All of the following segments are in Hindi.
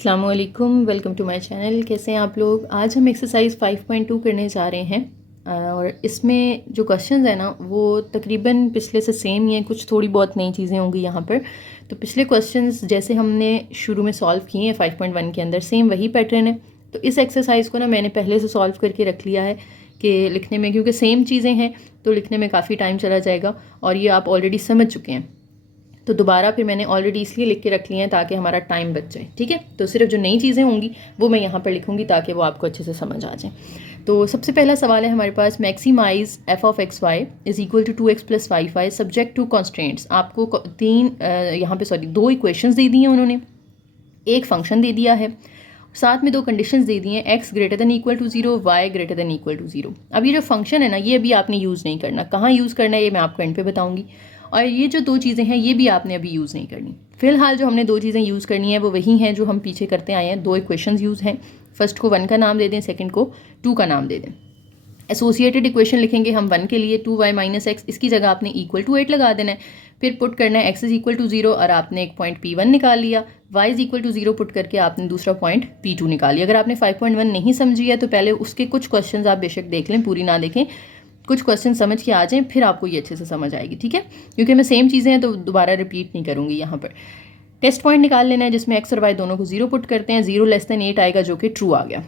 अस्सलाम वालेकुम, वेलकम टू माय चैनल। कैसे हैं आप लोग। आज हम एक्सरसाइज 5.2 करने जा रहे हैं और इसमें जो क्वेश्चंस हैं ना वो तकरीबन पिछले से सेम ही हैं, कुछ थोड़ी बहुत नई चीज़ें होंगी यहाँ पर। तो पिछले क्वेश्चंस जैसे हमने शुरू में सॉल्व किए हैं 5.1 के अंदर, सेम वही पैटर्न है। तो इस एक्सरसाइज को ना मैंने पहले से सॉल्व करके रख लिया है कि लिखने में, क्योंकि सेम चीज़ें हैं तो लिखने में काफ़ी टाइम चला जाएगा और ये आप ऑलरेडी समझ चुके हैं। तो दोबारा फिर मैंने ऑलरेडी इसलिए लिख के रख लिए हैं ताकि हमारा टाइम बच जाए। ठीक है, तो सिर्फ जो नई चीज़ें होंगी वो मैं यहाँ पर लिखूँगी ताकि वो आपको अच्छे से समझ आ जाए। तो सबसे पहला सवाल है हमारे पास, maximise f of x y is equal to 2x + 5y subject to constraints. आपको यहाँ पे दो इक्वेशंस दे दी हैं उन्होंने, एक फंक्शन दे दिया है, साथ में दो कंडीशंस दे दी हैं, x greater than equal to 0, y greater than equal to 0। अब ये जो फंक्शन है ना, ये अभी आपने यूज़ नहीं करना। कहाँ यूज़ करना है ये मैं आपको एंड पे बताऊंगी। और ये जो दो चीज़ें हैं ये भी आपने अभी यूज़ नहीं करनी। फिलहाल जो हमने दो चीज़ें यूज़ करनी है वो वही हैं जो हम पीछे करते आए हैं। दो इक्वेशंस यूज़ हैं, फर्स्ट को 1 का नाम दे दें, सेकंड को 2 का नाम दे दें। एसोसिएटेड इक्वेशन लिखेंगे हम 1 के लिए, 2y - x, इसकी जगह आपने इक्वल टू 8 लगा देना है। फिर पुट करना है x = 0 और आपने एक पॉइंट P1 निकाल लिया, y = 0 पुट करके आपने दूसरा पॉइंट P2 निकाल लिया। अगर आपने 5.1 नहीं समझी है तो पहले उसके कुछ क्वेश्चंस आप बेशक देख लें, पूरी ना देखें, कुछ क्वेश्चन समझ के आ जाएं, फिर आपको ये अच्छे से समझ आएगी। ठीक है, क्योंकि मैं सेम चीज़ें हैं तो दोबारा रिपीट नहीं करूँगी। यहाँ पर टेस्ट पॉइंट निकाल लेना है जिसमें x और y दोनों को 0 पुट करते हैं, 0 < 8 आएगा जो कि ट्रू आ गया।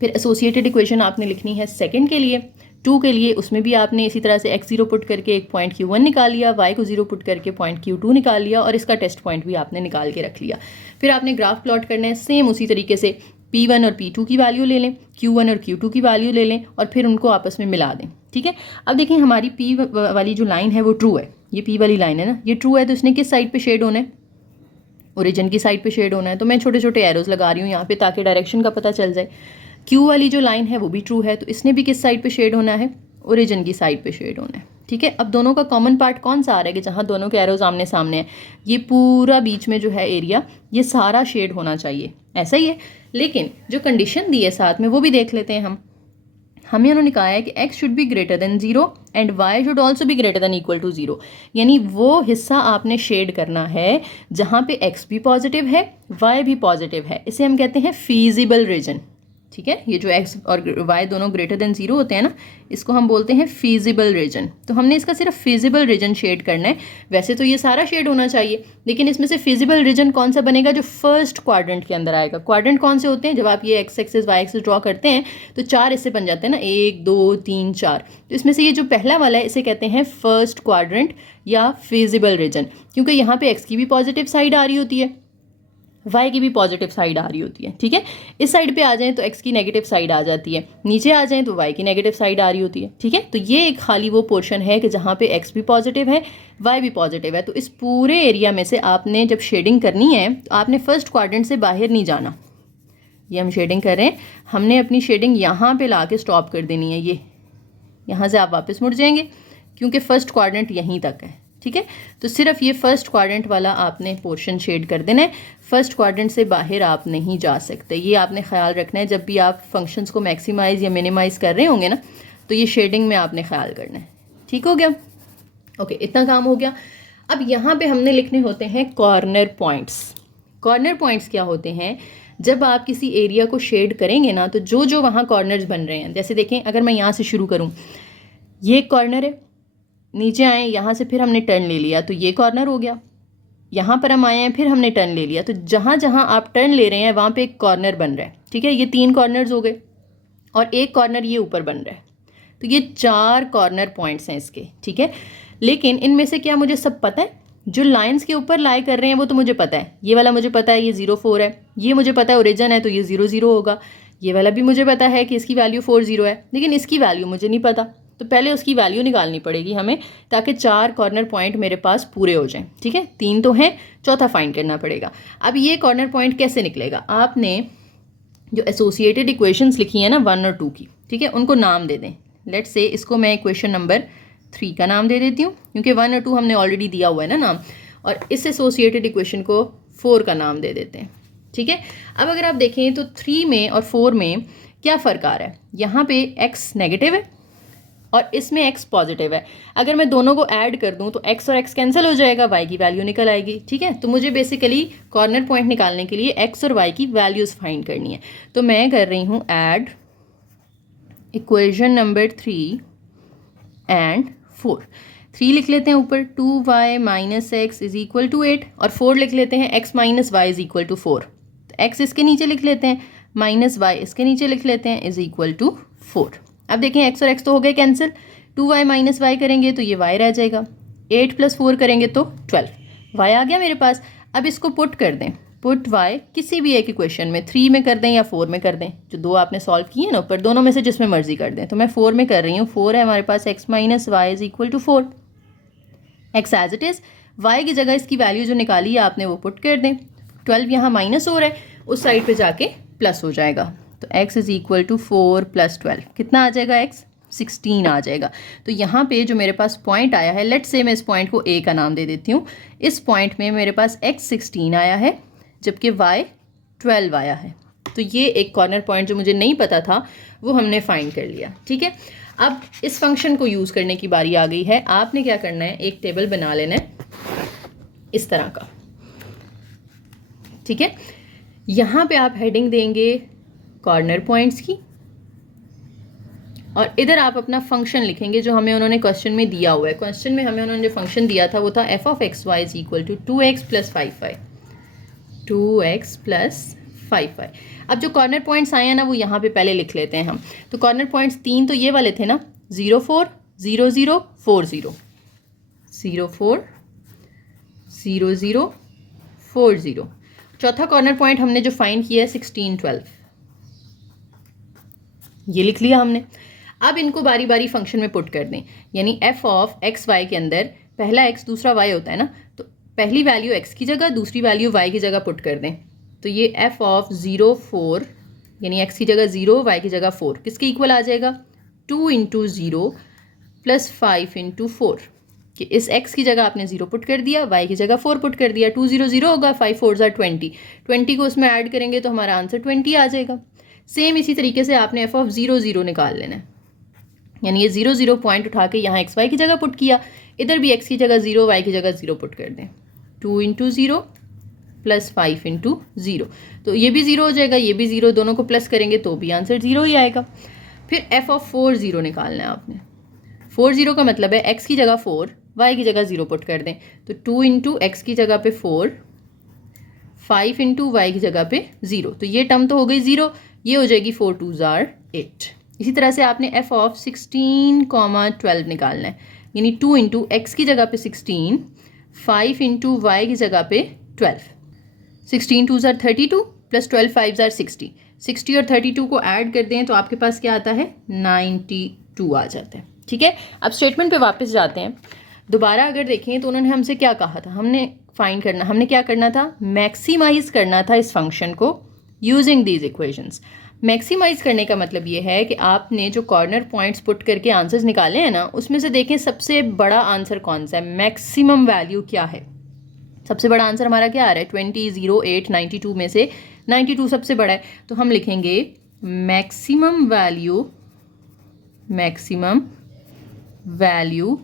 फिर एसोसिएटेड इक्वेशन आपने लिखनी है सेकंड के लिए, 2 के लिए, उसमें भी आपने इसी तरह से x 0 पुट करके एक पॉइंट Q1 निकाल लिया, y को 0 पुट करके पॉइंट Q2 निकाल लिया और इसका टेस्ट पॉइंट भी आपने निकाल के रख लिया। फिर आपने ग्राफ प्लॉट करना है सेम उसी तरीके से, P1 और P2 की वैल्यू ले लें, Q1 और Q2 की वैल्यू ले लें और फिर उनको आपस में मिला दें। ठीक है, अब देखिए हमारी P वाली जो लाइन है वो ट्रू है, ये P वाली लाइन है ना, ये ट्रू है। तो इसने किस साइड पे शेड होना है, ओरिजिन की साइड पे शेड होना है। तो मैं छोटे छोटे एरोज लगा रही हूँ यहाँ पे ताकि डायरेक्शन का पता चल जाए। Q वाली जो लाइन है वो भी ट्रू है, तो इसने भी किस साइड पे शेड होना है, ओरिजिन की साइड पे शेड होना है। ठीक है, अब दोनों का कॉमन पार्ट कौन सा आ रहा है कि जहाँ दोनों के एरोज आमने सामने हैं, ये पूरा बीच में जो है एरिया, ये सारा शेड होना चाहिए, ऐसा ही है। लेकिन जो कंडीशन दी है साथ में वो भी देख लेते हैं हम। हमें उन्होंने कहा है कि x should be greater than 0 and y should also be greater than equal to 0। यानी वो हिस्सा आपने शेड करना है जहाँ पे x भी पॉजिटिव है, y भी पॉजिटिव है। इसे हम कहते हैं फीजिबल रीजन। ठीक है, ये जो x और y दोनों ग्रेटर देन 0 होते हैं ना, इसको हम बोलते हैं फीजिबल रीजन। तो हमने इसका सिर्फ फीजिबल रीजन शेड करना है। वैसे तो ये सारा शेड होना चाहिए, लेकिन इसमें से फीजिबल रीजन कौन सा बनेगा, जो फर्स्ट क्वाड्रेंट के अंदर आएगा। क्वाड्रेंट कौन से होते हैं, जब आप ये X axis Y axis draw करते हैं तो 4 हिस्से बन जाते हैं ना, 1 2 3 4। तो इसमें से ये जो पहला वाला है इसे कहते हैं फर्स्ट क्वाड्रेंट या फीजिबल रीजन, क्योंकि यहाँ पे एक्स की भी पॉजिटिव साइड आ रही होती है, y की भी पॉजिटिव साइड आ रही होती है। ठीक है, इस साइड पे आ जाएं तो x की नेगेटिव साइड आ जाती है, नीचे आ जाएं तो y की नेगेटिव साइड आ रही होती है। ठीक है, तो ये एक खाली वो पोर्शन है कि जहाँ पे x भी पॉजिटिव है, y भी पॉजिटिव है। तो इस पूरे एरिया में से आपने जब शेडिंग करनी है तो आपने फर्स्ट क्वाड्रेंट से बाहर नहीं जाना। ये हम शेडिंग कर रहे हैं, हमने अपनी शेडिंग यहाँ पे ला के स्टॉप कर देनी है। ये यहाँ से आप वापस मुड़ जाएंगे क्योंकि फर्स्ट क्वाड्रेंट यहीं तक है। ठीक है, तो सिर्फ ये फर्स्ट क्वाड्रेंट वाला आपने पोर्शन शेड कर देना है, फर्स्ट क्वाड्रेंट से बाहर आप नहीं जा सकते। ये आपने ख्याल रखना है जब भी आप फंक्शंस को मैक्सिमाइज या मिनिमाइज कर रहे होंगे ना, तो ये शेडिंग में आपने ख्याल करना है। ठीक हो गया, ओके, इतना काम हो गया। अब यहाँ पे हमने लिखने होते हैं कॉर्नर पॉइंट्स। कॉर्नर पॉइंट्स क्या होते हैं, जब आप किसी एरिया को शेड करेंगे ना तो जो जो वहाँ कॉर्नर्स बन रहे हैं, जैसे देखें अगर मैं यहाँ से शुरू करूँ, ये एक कॉर्नर है, नीचे आए यहाँ से फिर हमने टर्न ले लिया तो ये कॉर्नर हो गया, यहाँ पर हम आए हैं फिर हमने टर्न ले लिया, तो जहाँ जहाँ आप टर्न ले रहे हैं वहाँ पे एक कॉर्नर बन रहा है। ठीक है, ये 3 कॉर्नर्स हो गए और एक कॉर्नर ये ऊपर बन रहा है, तो ये 4 कॉर्नर पॉइंट्स हैं इसके। ठीक है, लेकिन इनमें से क्या मुझे सब पता है, जो लाइन्स के ऊपर लाई कर रहे हैं वो तो मुझे पता है, ये वाला मुझे पता है ये 0 4 है, ये मुझे पता है ओरिजिन है तो ये 0 0 होगा, ये वाला भी मुझे पता है कि इसकी वैल्यू 4 0 है, लेकिन इसकी वैल्यू मुझे नहीं पता, तो पहले उसकी वैल्यू निकालनी पड़ेगी हमें ताकि 4 कॉर्नर पॉइंट मेरे पास पूरे हो जाएं। ठीक है, 3 तो हैं, चौथा फाइंड करना पड़ेगा। अब ये कॉर्नर पॉइंट कैसे निकलेगा, आपने जो एसोसिएटेड इक्वेशंस लिखी है ना 1 और 2 की, ठीक है, उनको नाम दे दें। लेट्स से इसको मैं इक्वेशन नंबर 3 का नाम दे देती हूँ क्योंकि 1 और 2 हमने ऑलरेडी दिया हुआ है ना नाम, और इस एसोसिएटेड इक्वेशन को 4 का नाम दे देते हैं। ठीक है, अब अगर आप देखें तो 3 में और 4 में क्या फ़र्क आ रहा है, यहाँ पे x नेगेटिव है और इसमें x पॉजिटिव है। अगर मैं दोनों को ऐड कर दूं तो x और x कैंसिल हो जाएगा, y की वैल्यू निकल आएगी। ठीक है, तो मुझे बेसिकली कॉर्नर पॉइंट निकालने के लिए x और y की वैल्यूज़ फाइंड करनी है। तो मैं कर रही हूँ ऐड इक्वेशन नंबर 3 एंड 4। 3 लिख लेते हैं ऊपर, 2y minus X is equal to 8, और 4 लिख लेते हैं x minus Y is equal to 4। तो x इसके नीचे लिख लेते हैं, माइनस वाई इसके नीचे लिख लेते हैं, इज इक्वल टू 4। अब देखें x और x तो हो गए कैंसिल, 2y माइनस वाई करेंगे तो ये y रह जाएगा, 8 प्लस 4 करेंगे तो 12, y आ गया मेरे पास। अब इसको पुट कर दें, पुट y किसी भी एक इक्वेशन में, 3 में कर दें या 4 में कर दें, जो दो आपने सॉल्व किए ना ऊपर, दोनों में से जिसमें मर्जी कर दें। तो मैं 4 में कर रही हूँ, 4 है हमारे पास, x minus Y is equal to 4, x as it is, y की जगह इसकी वैल्यू जो निकाली है आपने वो पुट कर दें। 12 यहाँ माइनस हो रहा है, उस साइड पे जाके प्लस हो जाएगा, तो x is equal to 4 plus 12 कितना आ जाएगा, x 16 आ जाएगा। तो यहाँ पे जो मेरे पास पॉइंट आया है, लेट्स से मैं इस पॉइंट को a का नाम दे देती हूँ। इस पॉइंट में मेरे पास x 16 आया है जबकि y 12 आया है। तो ये एक कॉर्नर पॉइंट जो मुझे नहीं पता था वो हमने फाइंड कर लिया। ठीक है, अब इस फंक्शन को यूज़ करने की बारी आ गई है। आपने क्या करना है, एक टेबल बना लेना है इस तरह का। ठीक है, यहाँ पे आप हेडिंग देंगे कॉर्नर पॉइंट्स की, और इधर आप अपना फंक्शन लिखेंगे जो हमें उन्होंने क्वेश्चन में दिया हुआ है। क्वेश्चन में हमें उन्होंने जो फंक्शन दिया था वो था f of x y is equal to 2x plus 5y, 2x plus 5y। अब जो कॉर्नर पॉइंट्स आए हैं ना वो यहाँ पे पहले लिख लेते हैं हम। तो कॉर्नर पॉइंट्स 3 तो ये वाले थे ना, 0 4 0 0 4 0, 0 4 0 0 4 0। चौथा कॉर्नर पॉइंट हमने जो फाइंड किया है 16 12, ये लिख लिया हमने। अब इनको बारी बारी फंक्शन में पुट कर दें, यानी एफ ऑफ एक्स वाई के अंदर पहला x दूसरा y होता है ना, तो पहली वैल्यू x की जगह दूसरी वैल्यू y की जगह पुट कर दें। तो ये एफ ऑफ 0 4 यानी x की जगह 0 y की जगह 4 किसके इक्वल आ जाएगा, 2 इंटू 0 प्लस 5 इंटू 4, कि इस x की जगह आपने 0 पुट कर दिया, y की जगह 4 पुट कर दिया, 2 0 0 होगा, 5 4 ज़ा 20, 20 को उसमें ऐड करेंगे तो हमारा आंसर 20 आ जाएगा। सेम इसी तरीके से आपने एफ ऑफ 0 0 निकाल लेना है, यानी ये 0 0 पॉइंट उठा के यहाँ एक्स वाई की जगह पुट किया, इधर भी x की जगह 0 y की जगह 0 पुट कर दें, 2 इंटू 0 प्लस 5 इंटू 0, तो ये भी 0 हो जाएगा, ये भी 0, दोनों को प्लस करेंगे तो भी आंसर 0 ही आएगा। फिर एफ ऑफ 4 0 निकालना है आपने। 4 0 का मतलब है x की जगह 4 y की जगह 0 पुट कर दें, तो 2 इंटू एक्स की जगह पे 4, 5 इंटू वाई की जगह पे 0, तो ये टर्म तो हो गई 0, ये हो जाएगी 4 2 ज़ार 8। इसी तरह से आपने एफ ऑफ 16 12 निकालना है, यानी 2 इंटू एक्स की जगह पे 16, 5 इंटू वाई की जगह पे 12, 16 2 ज़ार 32 प्लस 12 5 ज़ार 60, 60 और 32 को ऐड कर दें तो आपके पास क्या आता है, 92 आ जाता है। ठीक है, अब स्टेटमेंट पे वापस जाते हैं। दोबारा अगर देखें तो उन्होंने हमसे क्या कहा था, हमने क्या करना था, मैक्सिमाइज करना था इस फंक्शन को यूजिंग दीज इक्वेशंस। मैक्सिमाइज करने का मतलब ये है कि आपने जो कॉर्नर पॉइंट्स पुट करके आंसर्स निकाले हैं ना, उसमें से देखें सबसे बड़ा आंसर कौन सा है, मैक्सिमम वैल्यू क्या है। सबसे बड़ा आंसर हमारा क्या आ रहा है, 20 0 8 92 में से 92 सबसे बड़ा है, तो हम लिखेंगे maximum value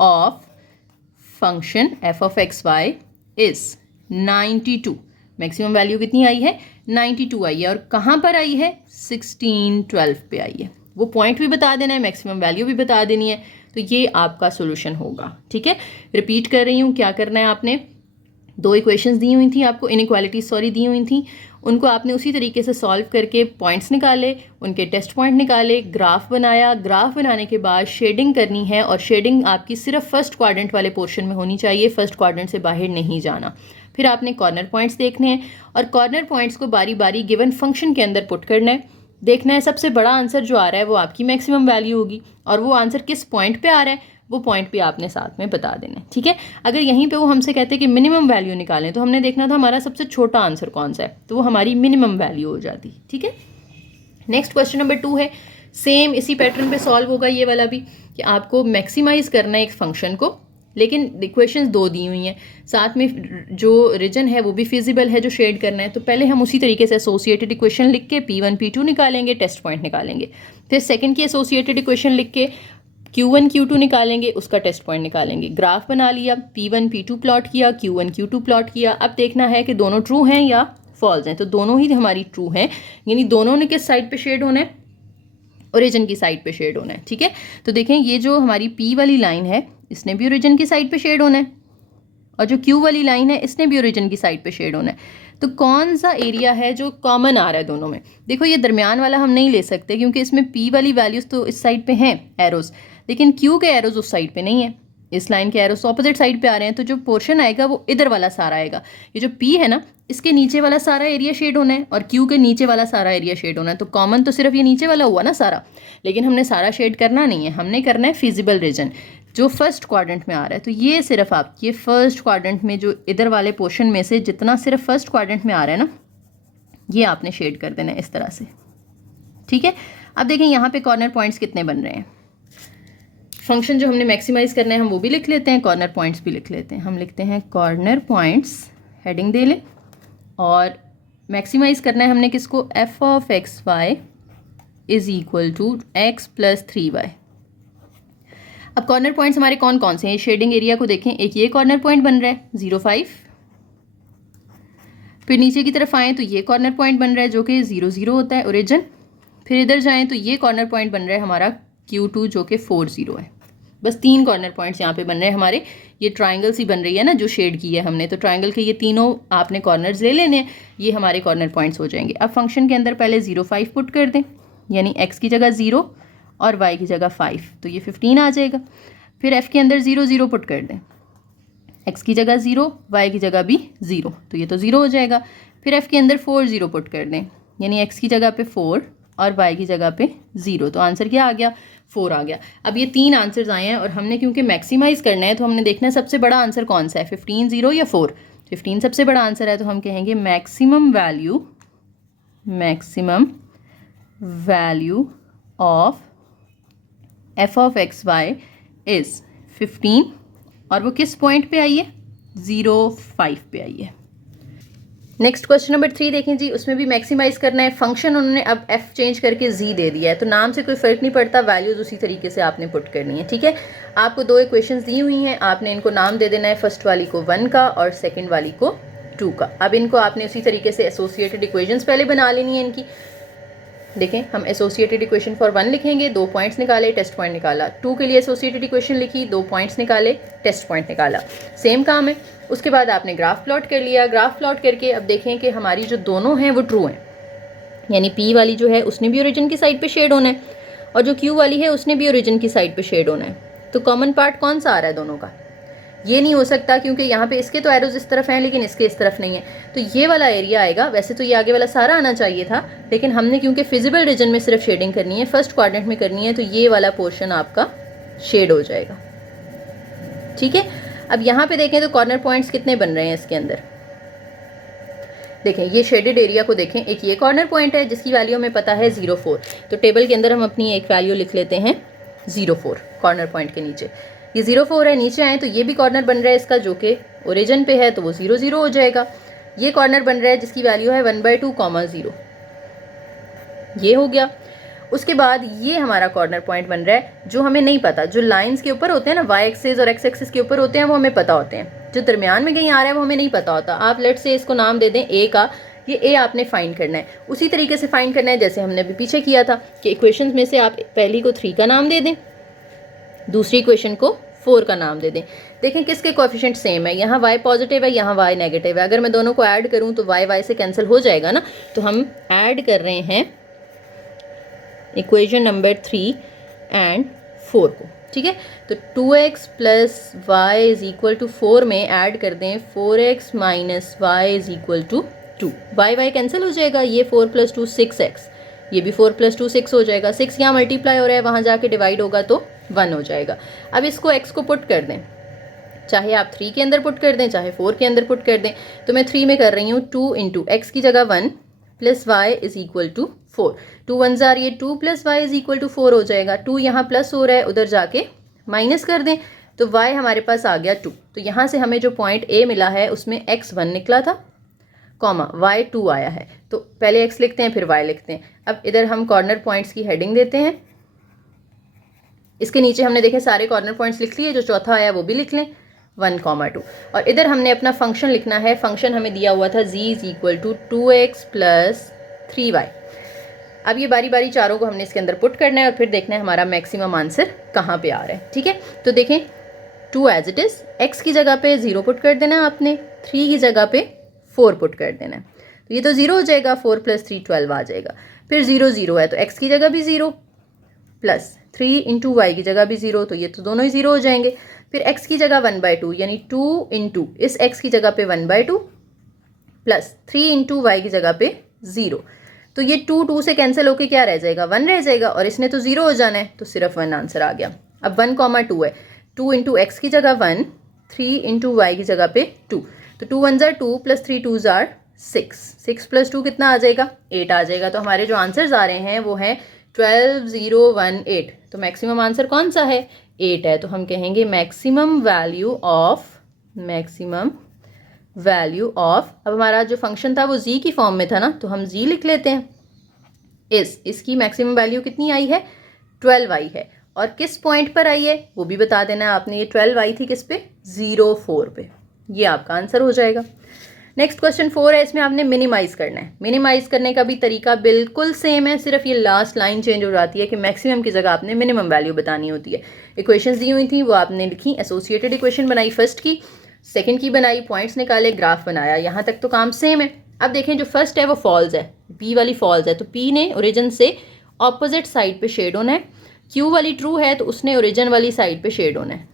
of function f of x y is 92। Maximum value कितनी आई है, 92 आई है, और कहाँ पर आई है, 16 12 पे आई है। वो पॉइंट भी बता देना है, मैक्सिमम वैल्यू भी बता देनी है, तो ये आपका सोल्यूशन होगा। ठीक है, रिपीट कर रही हूँ, क्या करना है आपने, दो इक्वेशंस दी हुई थी आपको, इनइक्वालिटीज दी हुई थी, उनको आपने उसी तरीके से सॉल्व करके पॉइंट्स निकाले, उनके टेस्ट पॉइंट निकाले, ग्राफ बनाया, ग्राफ बनाने के बाद शेडिंग करनी है, और शेडिंग आपकी सिर्फ फर्स्ट क्वाड्रेंट वाले पोर्शन में होनी चाहिए, फर्स्ट क्वाड्रेंट से बाहर नहीं जाना। फिर आपने कॉर्नर पॉइंट्स देखने हैं, और कॉर्नर पॉइंट्स को बारी बारी गिवन फंक्शन के अंदर पुट करना है, देखना है सबसे बड़ा आंसर जो आ रहा है वो आपकी मैक्सिमम वैल्यू होगी, और वो आंसर किस पॉइंट पे आ रहा है वो पॉइंट भी आपने साथ में बता देना है। ठीक है, अगर यहीं पे वो हमसे कहते हैं कि मिनिमम वैल्यू निकालें, तो हमने देखना था हमारा सबसे छोटा आंसर कौन सा है, तो वो हमारी मिनिमम वैल्यू हो जाती। ठीक है, नेक्स्ट क्वेश्चन नंबर 2 है, सेम इसी पैटर्न पे सॉल्व होगा ये वाला भी, कि आपको मैक्सिमाइज करना है एक फंक्शन को, लेकिन इक्वेशंस 2 दी हुई हैं, साथ में जो रीजन है वो भी फिजिबल है जो शेड करना है। तो पहले हम उसी तरीके से एसोसिएटेड इक्वेशन लिख के P1 P2 निकालेंगे, टेस्ट पॉइंट निकालेंगे, फिर सेकंड की एसोसिएटेड इक्वेशन लिख के Q1 Q2 निकालेंगे, उसका टेस्ट पॉइंट निकालेंगे। ग्राफ बना लिया, P1 P2 प्लॉट किया, Q1 Q2 प्लॉट किया। अब देखना है कि दोनों ट्रू हैं या फॉल्स हैं, तो दोनों ही हमारी ट्रू हैं, यानी दोनों ने किस साइड पे शेड होना है, ओरिजिन की साइड पे शेड होना है। ठीक है, तो देखें ये जो हमारी P वाली लाइन है इसने भी ओरिजिन की साइड पे शेड होना है, और जो Q वाली लाइन है इसने भी ओरिजिन की साइड पे शेड होना है। तो कौन सा एरिया है जो कॉमन आ रहा है दोनों में? देखो ये दरमियान वाला हम नहीं ले सकते क्योंकि इसमें P वाली वैल्यूज़ तो इस साइड पे हैं एरोज़, लेकिन Q के एरोज़ उस साइड पे नहीं है। इस लाइन के एरोस ऑपोजिट साइड पे आ रहे हैं, तो जो पोर्शन आएगा वो इधर वाला सारा आएगा। ये जो P है ना, इसके नीचे वाला सारा एरिया शेड होना है और Q के नीचे वाला सारा एरिया शेड होना है। तो कॉमन तो सिर्फ ये नीचे वाला हुआ ना सारा, लेकिन हमने सारा शेड करना नहीं है, हमने करना है फिजिबल रीजन जो फर्स्ट क्वाड्रेंट में आ रहा है। तो ये सिर्फ आप ये फर्स्ट क्वाड्रेंट में जो इधर वाले पोर्शन में से जितना सिर्फ फर्स्ट क्वाड्रेंट में आ रहा है ना, ये आपने शेड कर देना है इस तरह से। ठीक है, अब देखें यहाँ पे कॉर्नर पॉइंट्स कितने बन रहे हैं। फंक्शन जो हमने मैक्सिमाइज करना है हम वो भी लिख लेते हैं, कॉर्नर पॉइंट्स भी लिख लेते हैं। हम लिखते हैं कॉर्नर पॉइंट्स, हेडिंग दे लें, और मैक्सिमाइज करना है हमने किसको, f of x y is equal to x plus 3y। अब कॉर्नर पॉइंट्स हमारे कौन कौन से हैं, शेडिंग एरिया को देखें। एक ये कॉर्नर पॉइंट बन रहा है 0,5, फिर नीचे की तरफ आएँ तो ये कॉर्नर पॉइंट बन रहा है जो कि 0,0 होता है ओरिजिन। फिर इधर जाएँ तो ये कॉर्नर पॉइंट बन रहा है हमारा Q2 जो कि 4,0 है। बस 3 कॉर्नर पॉइंट्स यहाँ पे बन रहे हैं हमारे। ये ट्राइंगल सी बन रही है ना जो शेड की है हमने, तो ट्राइंगल के ये तीनों आपने कॉर्नर्स ले लेने, ये हमारे कॉर्नर पॉइंट्स हो जाएंगे। अब फंक्शन के अंदर पहले 0,5 पुट कर दें, यानी x की जगह 0 और y की जगह 5, तो ये 15 आ जाएगा। फिर f के अंदर 0,0 पुट कर दें, x की जगह 0, y की जगह भी 0, तो ये तो 0 हो जाएगा। फिर f के अंदर 4,0 पुट कर दें, यानी x की जगह पे 4 और y की जगह पे 0, तो आंसर क्या आ गया, 4 आ गया। अब ये 3 आंसर्स आए हैं और हमने क्योंकि मैक्सिमाइज करना है तो हमने देखना है सबसे बड़ा आंसर कौन सा है, 15, 0 या 4। 15 सबसे बड़ा आंसर है, तो हम कहेंगे maximum value of f of x y is 15, और वो किस पॉइंट पे आई है, 0,5 पे आई है। नेक्स्ट क्वेश्चन नंबर 3 देखें जी, उसमें भी मैक्सिमाइज करना है। फंक्शन उन्होंने अब f चेंज करके z दे दिया है, तो नाम से कोई फ़र्क नहीं पड़ता, वैल्यूज़ उसी तरीके से आपने पुट करनी है। ठीक है, आपको 2 इक्वेशंस दी हुई हैं, आपने इनको नाम दे देना है, फर्स्ट वाली को 1 का और सेकंड वाली को 2 का। अब इनको आपने उसी तरीके से एसोसिएटेड इक्वेशंस पहले बना लेनी है इनकी। देखें, हम एसोसिएटेड इक्वेशन फॉर 1 लिखेंगे, 2 पॉइंट्स निकाले, टेस्ट पॉइंट निकाला। 2 के लिए एसोसिएटेड इक्वेशन लिखी, 2 पॉइंट्स निकाले, टेस्ट पॉइंट निकाला। सेम काम है। उसके बाद आपने ग्राफ प्लॉट कर लिया, ग्राफ प्लॉट करके अब देखें कि हमारी जो दोनों हैं वो ट्रू हैं, यानी P वाली जो है उसने भी ओरिजिन की साइड पे शेड होना है और जो Q वाली है उसने भी ओरिजिन की साइड पे शेड होना है। तो कॉमन पार्ट कौन सा आ रहा है दोनों का, ये नहीं हो सकता क्योंकि यहाँ पे इसके तो एरोज इस तरफ हैं लेकिन इसके इस तरफ नहीं है, तो ये वाला एरिया आएगा। वैसे तो ये आगे वाला सारा आना चाहिए था, लेकिन हमने क्योंकि फिजिबल रीजन में सिर्फ शेडिंग करनी है, फर्स्ट क्वाड्रेंट में करनी है, तो ये वाला पोर्शन आपका शेड हो जाएगा। ठीक है, अब यहाँ पे देखें तो कॉर्नर पॉइंट्स कितने बन रहे हैं इसके अंदर। देखें ये शेडेड एरिया को देखें, एक ये कॉर्नर पॉइंट है जिसकी वैल्यू हमें पता है 0,4, तो टेबल के अंदर हम अपनी एक वैल्यू लिख लेते हैं 0,4 कॉर्नर पॉइंट के नीचे। ये 0,4 है, नीचे आए तो ये भी कॉर्नर बन रहा है इसका जो कि ओरिजिन पे है, तो वो 0,0 हो जाएगा। ये कॉर्नर बन रहा है जिसकी वैल्यू है 1/2, 0, ये हो गया। उसके बाद ये हमारा कॉर्नर पॉइंट बन रहा है जो हमें नहीं पता, जो लाइंस के ऊपर होते हैं ना, वाई एक्सिस और एक्स एक्सिस के ऊपर होते हैं वो हमें पता होते हैं, जो दरमियान में कहीं आ रहा है वो हमें नहीं पता होता। आप लेट से इसको नाम दे दें ए का, ये ए आपने फाइंड करना है, उसी तरीके से फाइंड करना है जैसे हमने अभी पीछे किया था कि इक्वेशन में से आप पहली को 3 का नाम दे दें, दूसरी इक्वेशन को 4 का नाम दे दें। देखें किसके कोएफिशिएंट सेम है, यहाँ y पॉजिटिव है, यहाँ y नेगेटिव है। अगर मैं दोनों को ऐड करूँ तो y से कैंसिल हो जाएगा ना, तो हम ऐड कर रहे हैं इक्वेशन नंबर 3 एंड 4 को। ठीक है, तो 2x plus y is equal to 4 में ऐड कर दें 4x minus Y is equal to 2। y cancel हो जाएगा, ये 4 + 2 6x, ये भी 4 + 2 6 हो जाएगा। 6 यहाँ मल्टीप्लाई हो रहा है, वहाँ जाके डिवाइड होगा तो 1 हो जाएगा। अब इसको x को पुट कर दें, चाहे आप 3 के अंदर पुट कर दें चाहे 4 के अंदर पुट कर दें। तो मैं 3 में कर रही हूँ, 2 × x की जगह 1 plus y is equal to 4। 2 1 जार, ये 2 plus y is equal to 4 हो जाएगा। 2 यहाँ प्लस हो रहा है, उधर जाके माइनस कर दें तो y हमारे पास आ गया 2। तो यहाँ से हमें जो पॉइंट A मिला है उसमें x 1 निकला था, कॉमा y 2 आया है। तो पहले x लिखते हैं फिर y लिखते हैं। अब इधर हम कॉर्नर पॉइंट्स की हेडिंग देते हैं, इसके नीचे हमने देखे सारे कॉर्नर पॉइंट्स लिख लिए, जो चौथा आया वो भी लिख लें 1,2। और इधर हमने अपना फंक्शन लिखना है। फंक्शन हमें दिया हुआ था z is equal to 2x plus 3y। अब ये बारी बारी चारों को हमने इसके अंदर पुट करना है और फिर देखना है हमारा मैक्सिमम आंसर कहाँ पे आ रहा है। ठीक है, तो देखें 2 एज इट इज़, x की जगह पे 0 पुट कर देना है आपने, 3 की जगह पे 4 पुट कर देना है। तो ये तो 0 हो जाएगा, 4 प्लस 3 12 आ जाएगा। फिर 0 0 है तो x की जगह भी 0, प्लस 3 इंटू वाई की जगह भी 0, तो ये तो दोनों ही 0 हो जाएंगे। फिर x की जगह 1/2 यानी 2 इंटू इस x की जगह पे 1/2 प्लस 3 इंटू वाई की जगह पे 0। तो ये 2 2 से कैंसिल होके क्या रह जाएगा, 1 रह जाएगा, और इसने तो 0 हो जाना है, तो सिर्फ 1 आंसर आ गया। अब 1,2 है, 2 इंटू एक्स की जगह 1, 3 इंटू वाई की जगह पे 2, तो 2 1 ज़ार 2 प्लस 3 2 ज़ार 6, 6 प्लस 2 कितना आ जाएगा, 8 आ जाएगा। तो हमारे जो आंसर्स आ रहे हैं वो हैं 12 0 1 8। तो मैक्सिमम आंसर कौन सा है, 8 है। तो हम कहेंगे मैक्सिमम वैल्यू ऑफ, अब हमारा जो फंक्शन था वो जी की फॉर्म में था ना, तो हम जी लिख लेते हैं। इसकी मैक्सिमम वैल्यू कितनी आई है, 12 आई है, और किस पॉइंट पर आई है वो भी बता देना है आपने। ये 12 आई थी किस पे, 0 4 पे। ये आपका आंसर हो जाएगा। नेक्स्ट क्वेश्चन 4 है, इसमें आपने मिनिमाइज करना है। मिनिमाइज करने का भी तरीका बिल्कुल सेम है, सिर्फ ये लास्ट लाइन चेंज हो जाती है कि मैक्सिमम की जगह आपने मिनिमम वैल्यू बतानी होती है। इक्वेशंस दी हुई थी वो आपने लिखी, एसोसिएटेड इक्वेशन बनाई फर्स्ट की, सेकंड की बनाई, पॉइंट्स निकाले, ग्राफ बनाया, यहाँ तक तो काम सेम है। अब देखें जो फर्स्ट है वो फॉल्स है, पी वाली फॉल्स है, तो पी ने ओरिजिन से ऑपोजिट साइड पे शेड होना है। क्यू वाली ट्रू है तो उसने ओरिजिन वाली साइड पे शेड होना है।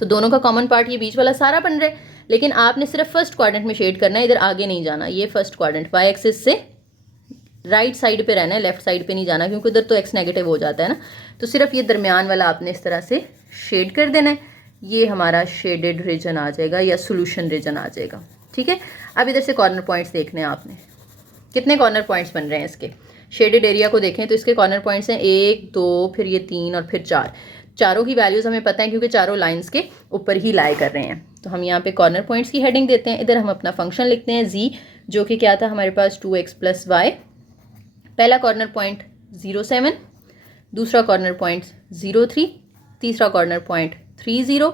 तो दोनों का कॉमन पार्ट ये बीच वाला सारा बन रहा है, लेकिन आपने सिर्फ फर्स्ट क्वाड्रेंट में शेड करना है, इधर आगे नहीं जाना। ये फर्स्ट क्वाड्रेंट वाई एक्सिस से राइट साइड पे रहना है, लेफ्ट साइड पे नहीं जाना, क्योंकि उधर तो एक्स नेगेटिव हो जाता है ना। तो सिर्फ ये दरमियान वाला आपने इस तरह से शेड कर देना है। ये हमारा शेडेड रीजन आ जाएगा या सोल्यूशन रीजन आ जाएगा। ठीक है, अब इधर से कॉर्नर पॉइंट्स देखने हैं आपने, कितने कॉर्नर पॉइंट्स बन रहे हैं इसके। शेडेड एरिया को देखें तो इसके कॉर्नर पॉइंट्स हैं 1 2 फिर ये 3 और फिर 4। चारों की वैल्यूज हमें पता है क्योंकि चारों लाइंस के ऊपर ही लाई कर रहे हैं। तो हम यहाँ पे कॉर्नर पॉइंट्स की हेडिंग देते हैं। इधर हम अपना फंक्शन लिखते हैं जी, जो कि क्या था हमारे पास 2x प्लस वाई। पहला कॉर्नर पॉइंट 0 7, दूसरा कॉर्नर पॉइंट 0 3, तीसरा कॉर्नर पॉइंट 3 0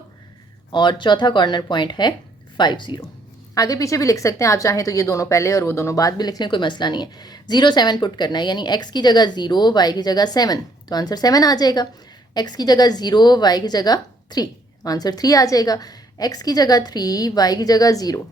और चौथा कॉर्नर पॉइंट है 5 0। आगे पीछे भी लिख सकते हैं आप चाहें तो, ये दोनों पहले और वो दोनों बाद भी लिख लें, कोई मसला नहीं है। 0 7 पुट करना है, यानी x की जगह 0 y की जगह 7, तो आंसर 7 आ जाएगा। x की जगह 0 y की जगह 3, आंसर 3 आ जाएगा। x की जगह 3 y की जगह 0,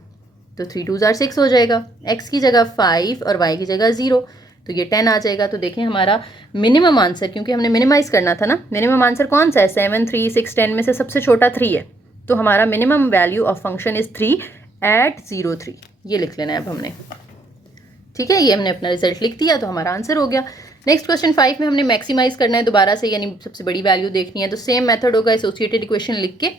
तो 3 2 ज़ार 6 हो जाएगा। x की जगह 5 और y की जगह 0, तो ये 10 आ जाएगा। तो देखें हमारा मिनिमम आंसर, क्योंकि हमने मिनिमाइज करना था ना, मिनिमम आंसर कौन सा है, 7 3 6 10 में से सबसे छोटा 3 है। तो हमारा minimum value of function is 3 at 0 3, ये लिख लेना है अब हमने। ठीक है, ये हमने अपना रिजल्ट लिख दिया, तो हमारा आंसर हो गया। नेक्स्ट क्वेश्चन 5 में हमने मैक्सिमाइज करना है दोबारा से, यानी सबसे बड़ी वैल्यू देखनी है। तो सेम मेथड होगा, एसोसिएटेड इक्वेशन लिख के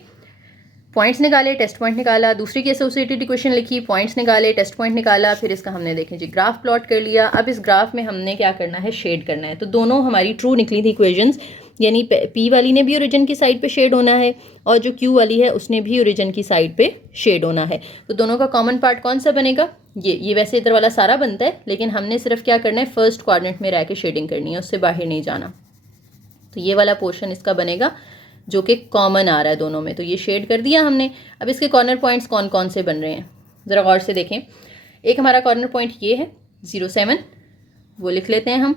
पॉइंट्स निकाले, टेस्ट पॉइंट निकाला, दूसरी की एसोसिएटेड इक्वेशन लिखी, पॉइंट्स निकाले, टेस्ट पॉइंट निकाला, फिर इसका हमने देखें जी ग्राफ प्लॉट कर लिया। अब इस ग्राफ में हमने क्या करना है, शेड करना है। तो दोनों हमारी ट्रू निकली थी इक्वेशंस, यानी पी वाली ने भी ओरिजिन की साइड पे शेड होना है और जो क्यू वाली है उसने भी ओरिजिन की साइड पे शेड होना है। तो दोनों का कॉमन पार्ट कौन सा बनेगा, ये वैसे इधर वाला सारा बनता है, लेकिन हमने सिर्फ क्या करना है, फर्स्ट क्वाड्रेंट में रह के शेडिंग करनी है, उससे बाहर नहीं जाना। तो ये वाला पोर्शन इसका बनेगा जो कि कॉमन आ रहा है दोनों में, तो ये शेड कर दिया हमने। अब इसके कॉर्नर पॉइंट्स कौन कौन से बन रहे हैं ज़रा गौर से देखें। एक हमारा कॉर्नर पॉइंट ये है 0 7, वो लिख लेते हैं हम।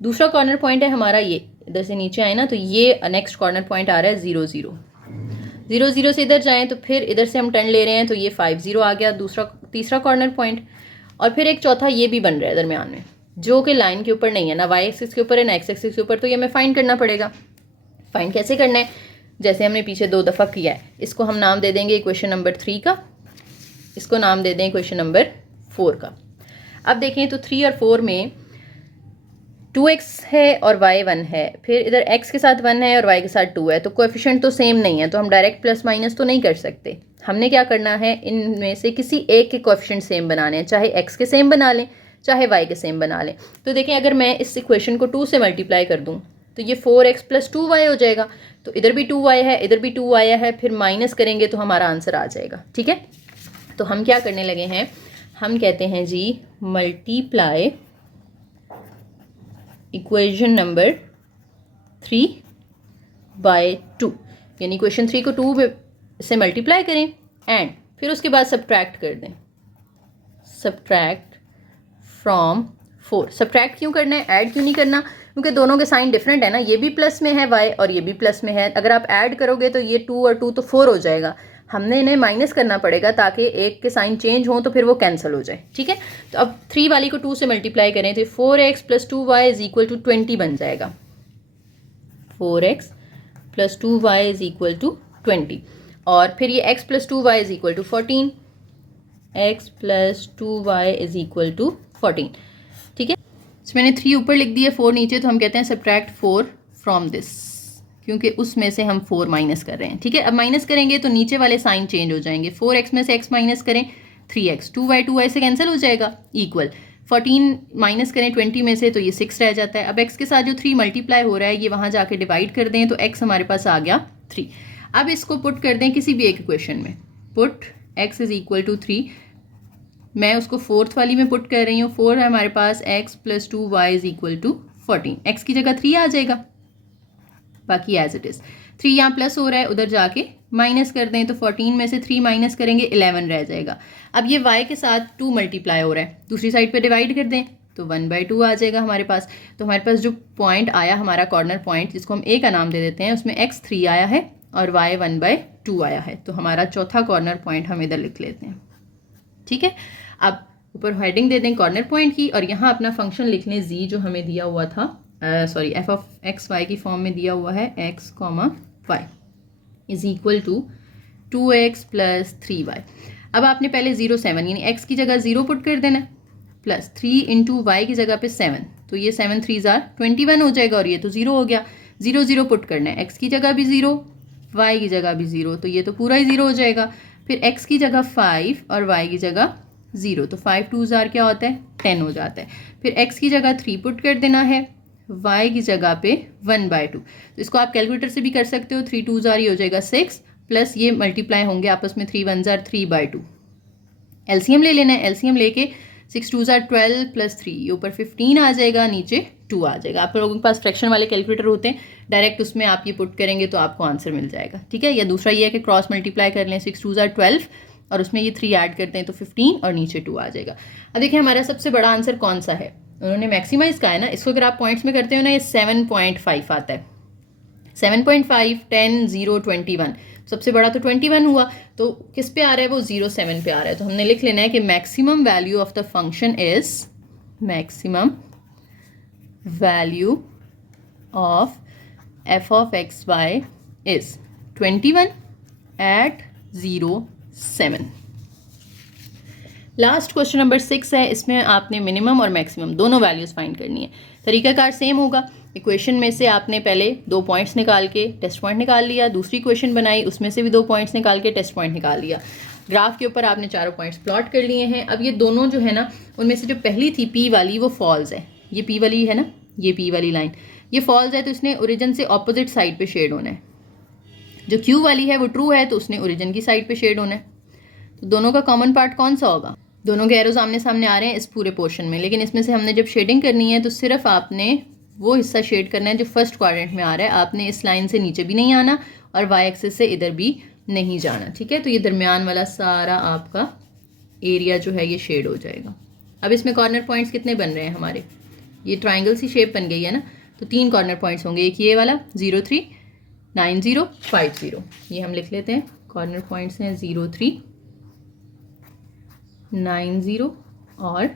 दूसरा कॉर्नर पॉइंट है हमारा ये, इधर से नीचे आए ना तो ये नेक्स्ट कॉर्नर पॉइंट आ रहा है 0 0 0 0 से इधर जाएँ तो फिर इधर से हम टर्न ले रहे हैं, तो ये 5 0 आ गया तीसरा कॉर्नर पॉइंट। और फिर एक चौथा ये भी बन रहा है दरमियान में, जो कि लाइन के ऊपर नहीं है, ना वाई एक्सिस के ऊपर है ना एक्स एक्सिस के ऊपर, तो ये हमें फाइंड करना पड़ेगा। फाइंड कैसे करना है, जैसे हमने पीछे 2 दफ़ा किया है। इसको हम नाम दे देंगे इक्वेशन नंबर 3 का, इसको नाम दे दें इक्वेशन नंबर 4 का। अब देखें तो 3 और 4 में 2x है और y 1 है, फिर इधर x के साथ 1 है और y के साथ 2 है, तो कोएफिशिएंट तो सेम नहीं है, तो हम डायरेक्ट प्लस माइनस तो नहीं कर सकते। हमने क्या करना है, इनमें से किसी एक के कोएफिशिएंट सेम बनाने हैं, चाहे x के सेम बना लें चाहे y के सेम बना लें। तो देखें अगर मैं इस इक्वेशन को 2 से मल्टीप्लाई कर दूँ तो ये 4x प्लस 2y हो जाएगा, तो इधर भी 2y है इधर भी 2 आया है, फिर माइनस करेंगे तो हमारा आंसर आ जाएगा। ठीक है, तो हम क्या करने लगे हैं, हम कहते हैं जी मल्टीप्लाई इक्वेशन नंबर 3 बाय 2, यानी क्वेश्चन 3 को 2 से मल्टीप्लाई करें एंड फिर उसके बाद सब्ट्रैक्ट कर दें, सब्ट्रैक्ट फ्रॉम 4। सब्ट्रैक्ट क्यों करना है, ऐड क्यों नहीं करना, क्योंकि दोनों के साइन डिफरेंट है ना, ये भी प्लस में है y और ये भी प्लस में है। अगर आप ऐड करोगे तो ये 2 और 2 तो 4 हो जाएगा, हमने इन्हें माइनस करना पड़ेगा ताकि एक के साइन चेंज हो तो फिर वो कैंसिल हो जाए। ठीक है, तो अब 3 वाली को 2 से मल्टीप्लाई करें तो 4x + 2y = 20 बन जाएगा। 4x + 2y = 20 और फिर ये x + 2y = 14, x + 2y = 14। ठीक है, तो मैंने 3 ऊपर लिख दिया, 4 नीचे, तो हम कहते हैं सब्ट्रैक्ट 4 फ्रॉम दिस, क्योंकि उसमें से हम 4 माइनस कर रहे हैं। ठीक है, अब माइनस करेंगे तो नीचे वाले साइन चेंज हो जाएंगे। 4x में से x माइनस करें 3x, 2y से कैंसिल हो जाएगा, इक्वल 14 माइनस करें 20 में से तो ये 6 रह जाता है। अब x के साथ जो 3 मल्टीप्लाई हो रहा है ये वहाँ जाके डिवाइड कर दें तो x हमारे पास आ गया 3। अब इसको पुट कर दें किसी भी एक इक्वेशन में, पुट x = 3, मैं उसको फोर्थ वाली में पुट कर रही हूँ। 4 है हमारे पास, x + 2y = 14, x की जगह 3 आ जाएगा, बाकी एज इट इज़। 3 यहाँ प्लस हो रहा है, उधर जाके माइनस कर दें तो 14 में से 3 माइनस करेंगे 11 रह जाएगा। अब ये y के साथ 2 मल्टीप्लाई हो रहा है, दूसरी साइड पे डिवाइड कर दें तो 1/2 आ जाएगा हमारे पास। तो हमारे पास जो पॉइंट आया हमारा कॉर्नर पॉइंट, जिसको हम a का नाम दे देते हैं, उसमें x 3 आया है और y 1/2 आया है। तो हमारा चौथा कॉर्नर पॉइंट हम इधर लिख लेते हैं। ठीक है, अब ऊपर हेडिंग दे दें कॉर्नर पॉइंट की और यहाँ अपना फंक्शन लिख लें z जो हमें दिया हुआ था, सॉरी f(x, y) की फॉर्म में दिया हुआ है x, y = 2x + 3y। अब आपने पहले 0 7 यानी x की जगह 0 पुट कर देना, प्लस 3 × y की जगह पे 7, तो ये 7 3 21 हो जाएगा और ये तो 0 हो गया। 0 0 पुट करना है, x की जगह भी 0, y की जगह भी 0, तो ये तो पूरा ही 0 हो जाएगा। फिर x की जगह 5 और y की जगह 0, तो 5 2 क्या होता है, 10 हो जाता है। फिर x की जगह 3 पुट कर देना है, y की जगह पे 1/2, तो इसको आप कैलकुलेटर से भी कर सकते हो। 3 2 ये हो जाएगा 6, प्लस ये मल्टीप्लाई होंगे आपस में, 3 1 3/2। एलसीएम ले लेना है, एलसीएम लेके 6 2 12 + 3, ये ऊपर 15 आ जाएगा, नीचे 2 आ जाएगा। आप लोगों के पास फ्रैक्शन वाले कैलकुलेटर होते हैं, डायरेक्ट उसमें आप ये पुट करेंगे तो आपको आंसर मिल जाएगा। ठीक है, या दूसरा ये है कि क्रॉस मल्टीप्लाई कर लें, 6 2 12 और उसमें ये 3 ऐड करते हैं तो 15 और नीचे 2 आ जाएगा। अब देखिए हमारा सबसे बड़ा आंसर कौन सा है, उन्होंने मैक्सिमाइज का है ना, इसको अगर आप पॉइंट्स में करते हो ना, ये 7.5 आता है। 7.5 10 0 21, सबसे बड़ा तो 21 हुआ, तो किस पे आ रहा है वो, 0 7 पे आ रहा है। तो हमने लिख लेना है कि maximum value of the function is, maximum value of f(x, y) is 21 at 0 7। Last question number 6 है, इसमें आपने मिनिमम और मैक्सिमम दोनों वैल्यूज़ फाइंड करनी है। तरीकाकार सेम होगा, इक्वेशन में से आपने पहले 2 पॉइंट्स निकाल के टेस्ट पॉइंट निकाल लिया, दूसरी इक्वेशन बनाई उसमें से भी 2 पॉइंट्स निकाल के टेस्ट पॉइंट निकाल लिया। ग्राफ के ऊपर आपने चारों पॉइंट्स प्लॉट कर लिए हैं। अब ये दोनों जो है ना, उनमें से जो पहली थी P वाली वो फॉल्स है, ये P वाली है ना, ये P वाली लाइन ये फॉल्स है, तो इसने ओरिजिन से ऑपोजिट साइड पे शेड होना है। जो Q वाली है वो ट्रू है, तो उसने ओरिजिन की साइड पे शेड होना है। तो दोनों का कॉमन पार्ट कौन सा होगा, दोनों के एरोज आमने सामने आ रहे हैं इस पूरे पोर्शन में, लेकिन इसमें से हमने जब शेडिंग करनी है तो सिर्फ आपने वो हिस्सा शेड करना है जो फर्स्ट क्वाड्रेंट में आ रहा है। आपने इस लाइन से नीचे भी नहीं आना और वाई एक्सिस से इधर भी नहीं जाना। ठीक है, तो ये दरमियान वाला सारा आपका एरिया जो है ये शेड हो जाएगा। अब इसमें कॉर्नर पॉइंट्स कितने बन रहे हैं हमारे, ये ट्राइंगल सी शेप बन गई है ना, तो 3 कॉर्नर पॉइंट्स होंगे, एक ये वाला 0 3 9 0 5 0, ये हम लिख लेते हैं कॉर्नर पॉइंट्स हैं 0 3 9 0 और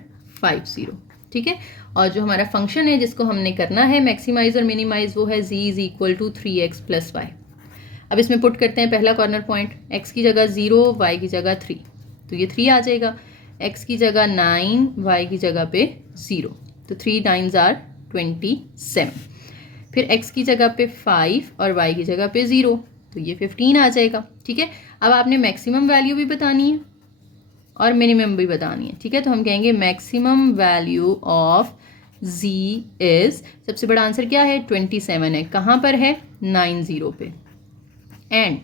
5 0। ठीक है, और जो हमारा फंक्शन है जिसको हमने करना है मैक्सिमाइज और मिनिमाइज, वो है z = 3x + y। अब इसमें पुट करते हैं पहला कॉर्नर पॉइंट, x की जगह 0 y की जगह 3, तो ये 3 आ जाएगा। x की जगह 9 y की जगह पे 0, तो 3 9 27। फिर x की जगह पे 5 और y की जगह पे 0, तो ये 15 आ जाएगा। ठीक है, अब आपने मैक्सिमम वैल्यू भी बतानी है और मिनिमम भी बतानी है। ठीक है, तो हम कहेंगे maximum value of z is, सबसे बड़ा आंसर क्या है 27 है, कहाँ पर है 9 0 पे, एंड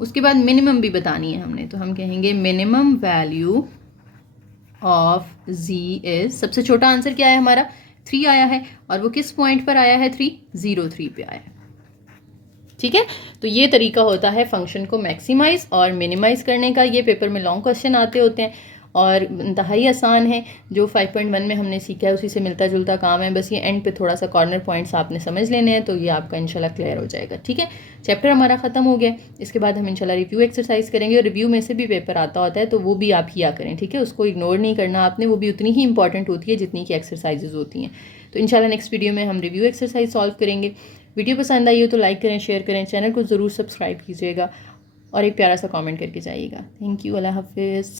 उसके बाद मिनिमम भी बतानी है हमने, तो हम कहेंगे minimum value of z is, सबसे छोटा आंसर क्या है हमारा 3 आया है, और वो किस पॉइंट पर आया है 3 0 3 पे आया है। ठीक है। तो ये तरीका होता है फंक्शन को मैक्सिमाइज़ और मिनिमाइज़ करने का। ये पेपर में लॉन्ग क्वेश्चन आते होते हैं और इंतहाई आसान है। जो 5.1 में हमने सीखा है उसी से मिलता जुलता काम है, बस ये एंड पे थोड़ा सा कॉर्नर पॉइंट्स आपने समझ लेने हैं, तो ये आपका इंशाल्लाह क्लियर हो जाएगा। ठीक है, चैप्टर हमारा ख़त्म हो गया। इसके बाद हम इंशाल्लाह रिव्यू एक्सरसाइज करेंगे, और रिव्यू में से भी पेपर आता होता है, तो वो भी आप किया करें। ठीक है, उसको इग्नोर नहीं करना आपने, वो भी उतनी ही इंपॉर्टेंट होती है जितनी की एक्सरसाइजेज होती हैं। तो इंशाल्लाह नेक्स्ट वीडियो में हम रिव्यू एक्सरसाइज सॉल्व करेंगे। वीडियो पसंद आई हो तो लाइक करें, शेयर करें, चैनल को ज़रूर सब्सक्राइब कीजिएगा और एक प्यारा सा कमेंट करके जाइएगा। थैंक यू, अल्लाह हाफिज़।